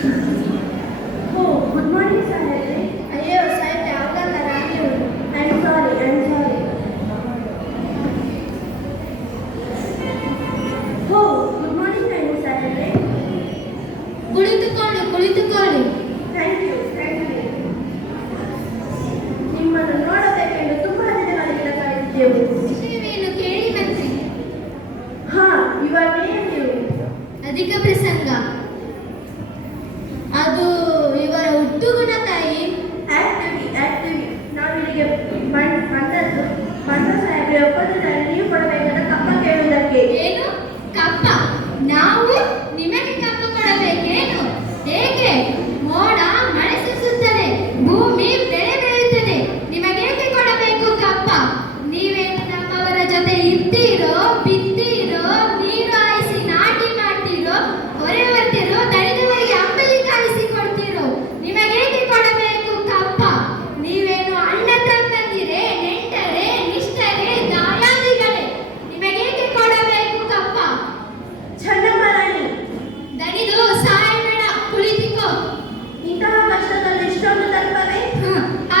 Oh, good morning, Sahibi. ಅಯ್ಯೋ ಸಾಹೇಬ್ ಯಾವಾಗಲ್ಲ ರಾತ್ರಿ I'm sorry. Oh, good morning, Sahibi. ಕುಳಿತುಕೊಳ್ಳಿ. Thank you. ನಿಮ್ಮನ್ನು ನೋಡಬೇಕೆಂದು ತುಂಬಾ ದಿನಗಳಿಂದ ಕಾಯುತ್ತಿದ್ದೆವು. ವಿಷಯವೇನು ಕೇಳಿ ಮಂತ್ರಿ? Your name you. ಅಧಿಕ ಪ್ರಸಂಗ. ಅದು ಇವರ ಹುಟ್ಟುಗುಣ ತಾಯಿ. ಆಕ್ಟಿವಿ ನಾವು ಇಲ್ಲಿಗೆ ಬಂದದ್ದು ಮಂತ್ರ ಸಾಹೇಬ್ರ ಒಪ್ಪಂದದಲ್ಲಿ ನೀವು ಕೊಡಬೇಕಾದ ಕಪ್ಪ ಕೇಳುವುದಕ್ಕೆ. ಏನು ಕಪ್ಪ? ನಾವು ನಿಮಗೆ ಕಪ್ಪ ಕೊಡಬೇಕೇನು? ಹೇಗೆ? ಮೋಡ ಮಳೆ ಸುರಿಸುತ್ತದೆ, ಭೂಮಿ ಬೆಳೆ ಬೆಳೆಯುತ್ತದೆ, ನಿಮಗೇಕೆ ಕೊಡಬೇಕು ಕಪ್ಪ? ನೀವೇನು ನಮ್ಮವರ ಜೊತೆ ಇದ್ದೀರೋ, ಬಿತ್ತೀರೋ, ನೀರು ಹಾಯಿಸಿ ನಾಟಿ ಮಾಡ್ತೀರೋ, ಹೊರೆ ಬರ್ತೀರೋ, ದಣಿದವರಿಗೆ ಅಂಬಲಿ ಕಾಯಿಸಿ ಕೊಡ್ತೀರೋ, ನಿಮಗೇಕೆ ಕೊಡಬೇಕು ಕಪ್ಪ? ನೀವೇನು ಅಣ್ಣ ತಮ್ಮಂದಿರೇ, ನೆಂಟರೇ, ನಿಷ್ಠರೇ, ದಾಯಾದಿಗಳೇ, ನಿಮಗೇಕೆ ಕೊಡಬೇಕು ಕಪ್ಪ? ಚೆನ್ನಮ್ಮ ರಾಣಿ, ದಣಿದು ಸಾಯಬೇಡ, ಕುಳಿತಿಕೋ. ಇಂತಹ ಕಷ್ಟದಲ್ಲಿ ಇಷ್ಟೊಂದು ತಲುಪವೇ?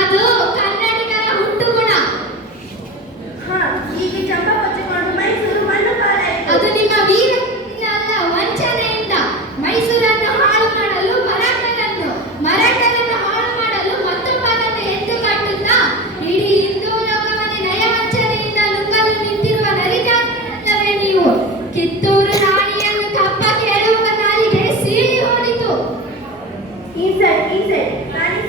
ಅದು ಕನ್ನಡಿಗರ ಹುಟ್ಟುಗುಣ. ಈಗ ಚಂಪ ಕೊಚ್ಚಿಕೊಂಡು ಮೈಸೂರು ಮಣ್ಣು ಪಾಲಾಯಿತು. ಅದು ನಿಮ್ಮ ವೀರತೆ ಅಲ್ಲ, ವಂಚನೆಯಿಂದ. ಮೈಸೂರನ್ನು ಹಾಳು ಮಾಡಲು ಮರಾಠರನ್ನು ಹಾಳು ಮಾಡಲು ಮತ್ತೊಬ್ಬರನ್ನು ಎದ್ದು ಕಟ್ಟುತ್ತಾ ಇಡೀ ಹಿಂದೂ ಲೋಕವನ್ನೇ ನಯವಂಚನೆಯಿಂದ ನುಂಗಲು ನಿಂತಿರುವ ನರಿಜಾತಿಗಳಲ್ಲವೇ ನೀವು? ಕಿತ್ತೂರು ರಾಣಿಯನ್ನು ಕಪ್ಪ ಕೇಳುವ ನಾಲಿಗೆ ಸೀಳಿ ಹೋಡಿತು. ಈಸೆ ರಾಣಿ